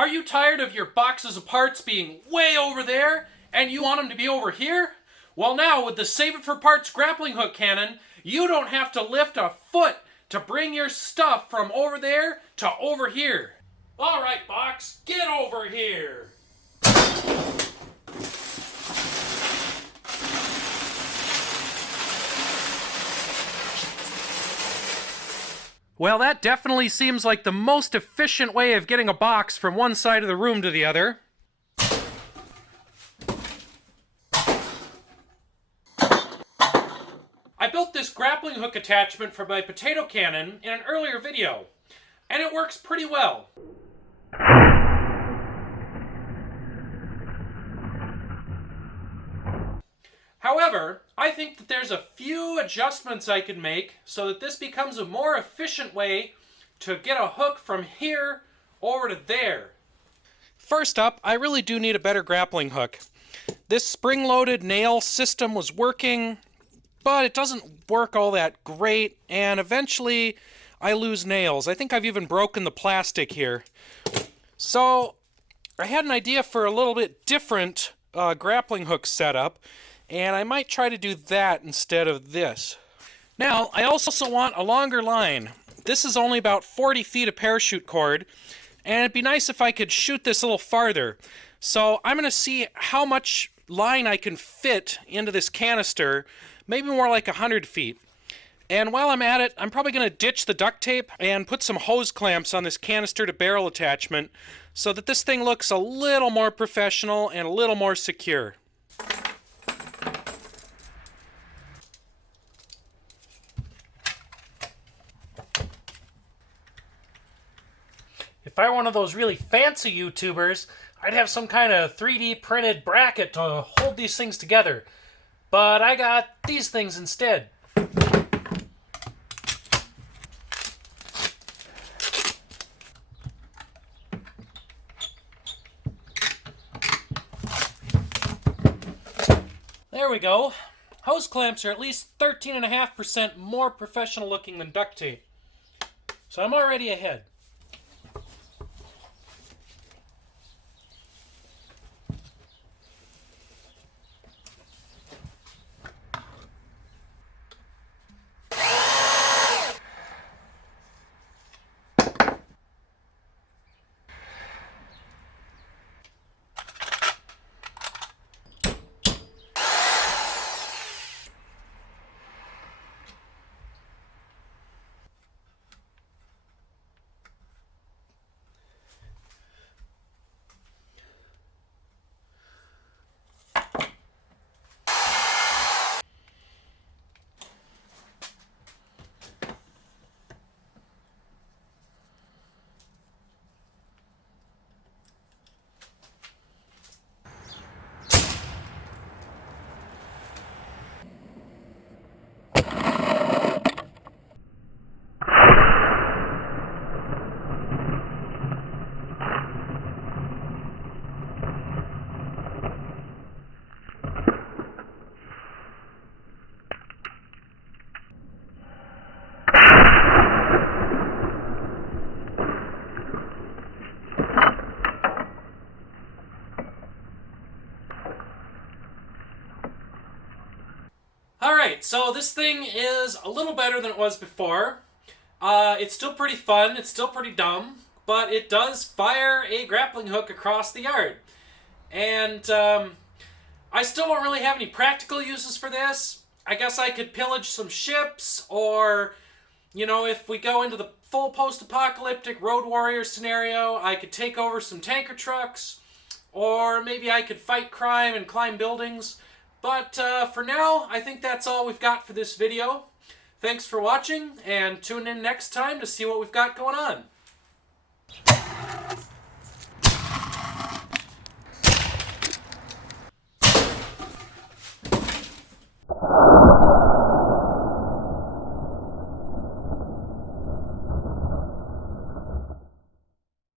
Are you tired of your boxes of parts being way over there and you want them to be over here? Well, now with the Save It for Parts grappling hook cannon, you don't have to lift a foot to bring your stuff from over there to over here. All right, box, get over here. Well, that definitely seems like the most efficient way of getting a box from one side of the room to the other. I built this grappling hook attachment for my potato cannon in an earlier video, and it works pretty well. However, I think that there's a few adjustments I could make so that this becomes a more efficient way to get a hook from here over to there. First up, I really do need a better grappling hook. This spring-loaded nail system was working, but it doesn't work all that great, and eventually I lose nails. I think I've even broken the plastic here. So I had an idea for a little bit different grappling hook setup, and I might try to do that instead of this. Now, I also want a longer line. This is only about 40 feet of parachute cord, and it'd be nice if I could shoot this a little farther. So I'm going to see how much line I can fit into this canister, maybe more like 100 feet. And while I'm at it, I'm probably going to ditch the duct tape and put some hose clamps on this canister to barrel attachment so that this thing looks a little more professional and a little more secure. If I were one of those really fancy YouTubers, I'd have some kind of 3D printed bracket to hold these things together. But I got these things instead. There we go. Hose clamps are at least 13.5% more professional looking than duct tape. So I'm already ahead. Alright, so this thing is a little better than it was before. It's still pretty fun, it's still pretty dumb, but it does fire a grappling hook across the yard. And I still don't really have any practical uses for this. I guess I could pillage some ships, or, you know, if we go into the full post-apocalyptic Road Warrior scenario, I could take over some tanker trucks, or maybe I could fight crime and climb buildings. But for now, I think that's all we've got for this video. Thanks for watching, and tune in next time to see what we've got going on.